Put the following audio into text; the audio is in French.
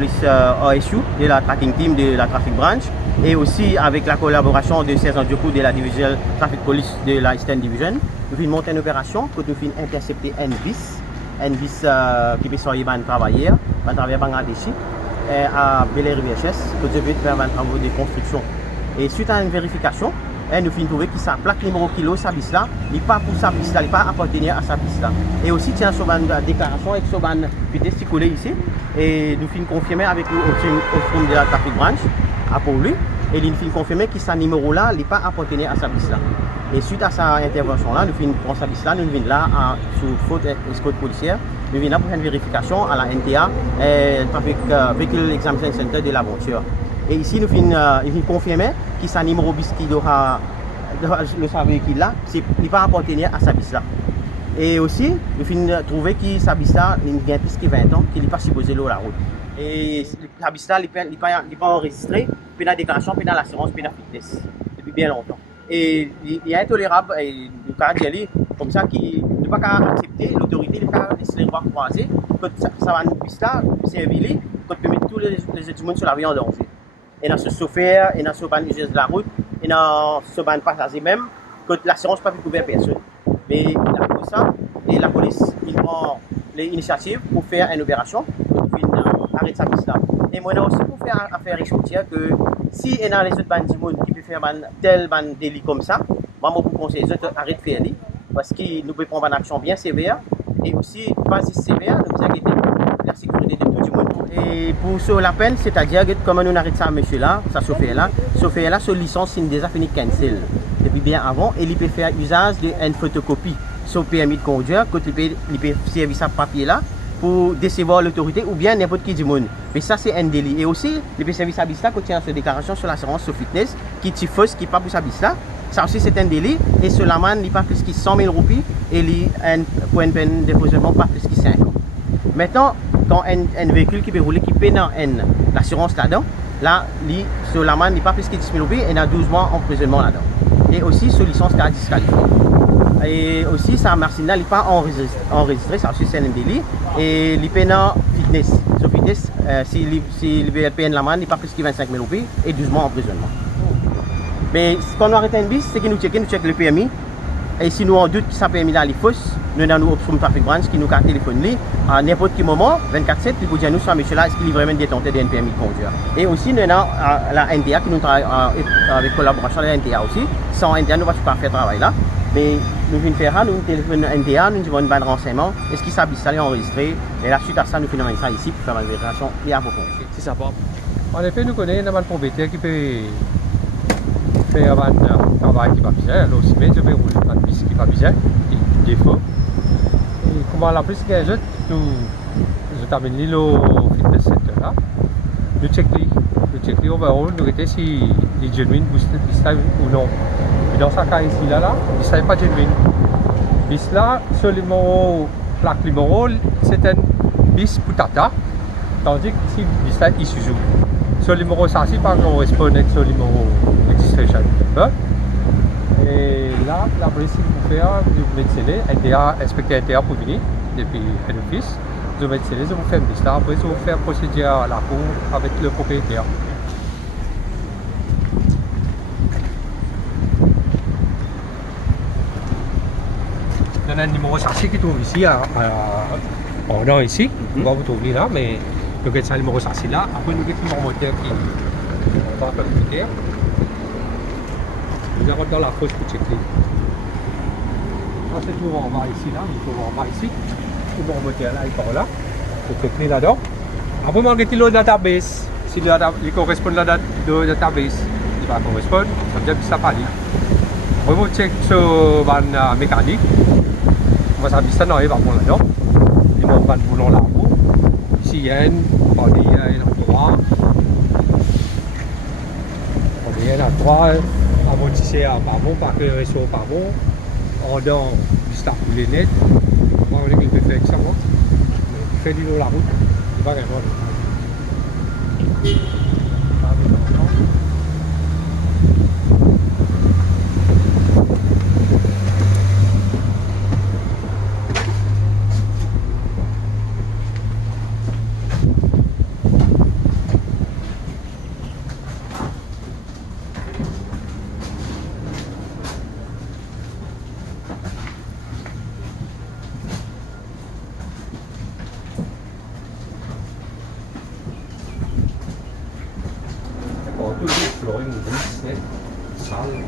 police OSU, de la tracking team de la Traffic Branch, et aussi avec la collaboration de Sergent Diokou de la Division Traffic Police de la Eastern Division. Nous avons monté une opération pour nous intercepter NBIS qui peut sortir de travailler, à travers Bangladesh, à Bel-Air-Rivière-Chess, pour faire des travaux de construction. Et suite à une vérification, nous avons trouvé que sa plaque numéro kilo, sa bis là, il n'est pas pour sa bis là, il n'est pas appartenir à sa bis là. Et aussi, tiens, sur une déclaration avec sur une vitesse qui collait ici. Et nous avons confirmé avec nous au de la Traffic Branch, à Paul-Louis, et nous avons confirmé que ce numéro là, il n'est pas appartenir à sa bis là. Et suite à sa intervention là, nous avons pris sa bis là, nous venons là sous faute escorte policière, nous venons là pour une vérification à la NTA, Traffic Vehicle Examination Center de l'aventure. Et ici, nous venons confirmer que ce numéro bis qui doit le véhicule là, il n'est pas appartenir à sa bis là. Et aussi, nous venons trouver que sa bis là, il y a plus de 20 ans, qu'il n'est pas supposé l'eau la route. Et sa bis là, il n'est pas enregistré, puis dans la déclaration, puis dans l'assurance, puis dans la fitness, depuis bien longtemps. Et il est intolérable, et le cas d'y comme ça, qu'il ne peut pas accepter, l'autorité ne peut pas laisser les bras croisés, que ça va nous bis là, servir, que peut mettre tous les êtres sur la vie en danger. Et dans ce chauffeur, et dans ce ban usage de la route, et dans ce ban passager même, que l'assurance ne peut pas couvrir personne. Mais pour ça, et la police il prend l'initiative pour faire une opération, pour arrêter sa piste là. Et moi aussi pour faire affaire ressortir que si il y a les autres bandes du monde qui peuvent faire tel ban délit comme ça, moi pour conseiller les autres arrêter de faire les, parce que nous pouvons prendre une action bien sévère et aussi pas si sévère, nous inquiéter la sécurité de tout le monde. Et pour ce la peine, c'est-à-dire que comment nous arrêtons ça monsieur là, ça chauffeur là, sa licence c'est déjà fini cancel depuis bien avant et il peut faire usage d'une photocopie sur permis de conduire, que il peut servir ça papier là pour décevoir l'autorité ou bien n'importe qui du monde. Mais ça c'est un délit. Et aussi, il peut servir sa bis là quand il y a une déclaration sur l'assurance sur fitness qui est fausse, qui n'est pas pour sa bis là. Ça aussi c'est un délit et ce laman n'est pas plus que 100 000 roupies et il pour une peine d'emprisonnement pas plus que 5 ans. Maintenant, quand un véhicule qui peut rouler, qui paie dans l'assurance là-dedans, là, ce laman n'est pas plus que 10 000 roupies et il a 12 mois d'emprisonnement là-dedans. Et aussi, ce licence qui a disqualifié. Et aussi, sa machine là, il n'est pas enregistré, ça aussi c'est un délit. Et il paie dans fitness. Sur fitness, si il paie un laman, il n'est pas plus que 25 000 roupies et 12 mois d'emprisonnement. Mais quand on arrête un bis, c'est que nous checkons le permis. Et si nous avons doute que ça permis là, il est fausse, nous avons une option Traffic Branch qui nous a téléphoné à n'importe quel moment, 24/7, il peut dire nous, soit monsieur là, est-ce qu'il est vraiment détenteur d'un permis de conduire. Et aussi, nous avons la NTA qui nous travaille avec collaboration avec la NTA aussi. Sans NTA, nous ne pouvons pas faire travail là. Mais nous venons faire ça, nous téléphonons NTA, nous avons une bonne renseignement. Est-ce qu'il s'habille ça, enregistré. Et là, suite à ça, nous faisons ça ici pour faire une vérification bien approfondie. C'est ça, Bob. En effet, nous connaissons un propriétaire qui peut faire un travail qui va bien, alors aussi, mais je vais rouler un bis qui va bien, qui défaut. Et comment la plus qu'un autre, nous amène l'île au fitness center là, nous checkons overall, nous regardons si les genuine boosted bis là ou non. Et dans ce cas ici là, bis n'est pas genuine. Bis là, sur le numéro, plaque numéro, c'est un bis pour Tata, tandis que si bis là est Isuzu. Sur le numéro ça, c'est pas correspond avec ce numéro registration number. Et là, la police vous fait vous mettez NDA, inspecteur NDA pour venir depuis head office. Vous mettez vous faites une liste. Après, vous faites procédure à la cour avec le propriétaire. Il y a un numéro chargé qui trouve ici, en or ici. On va vous trouver là, mais nous avons un numéro chargé là. Après, nous avons un numéro moteur qui va faire le critère. Nous avons dans la fosse pour checker. Là, c'est tout en bas ici, là. Il faut en bas ici. Tout le moteur là, il part là. Il faut checker là-dedans. Après, on va regarder le database. Si il correspond à la database, il va correspondre. Ça veut dire que ça va aller. Après, on va checker sur la mécanique. On va savoir ça, il va prendre là-dedans. Il va prendre le boulon là. Ici, il y a une endroit. Il y a un endroit. Amortisseur pas bon, parce que le réseau pas bon. En dedans, il start pour les nets. On va regarder qu'il peut faire avec ça. Il fait du long la route. Il va répondre. flooring gris, c'est sale.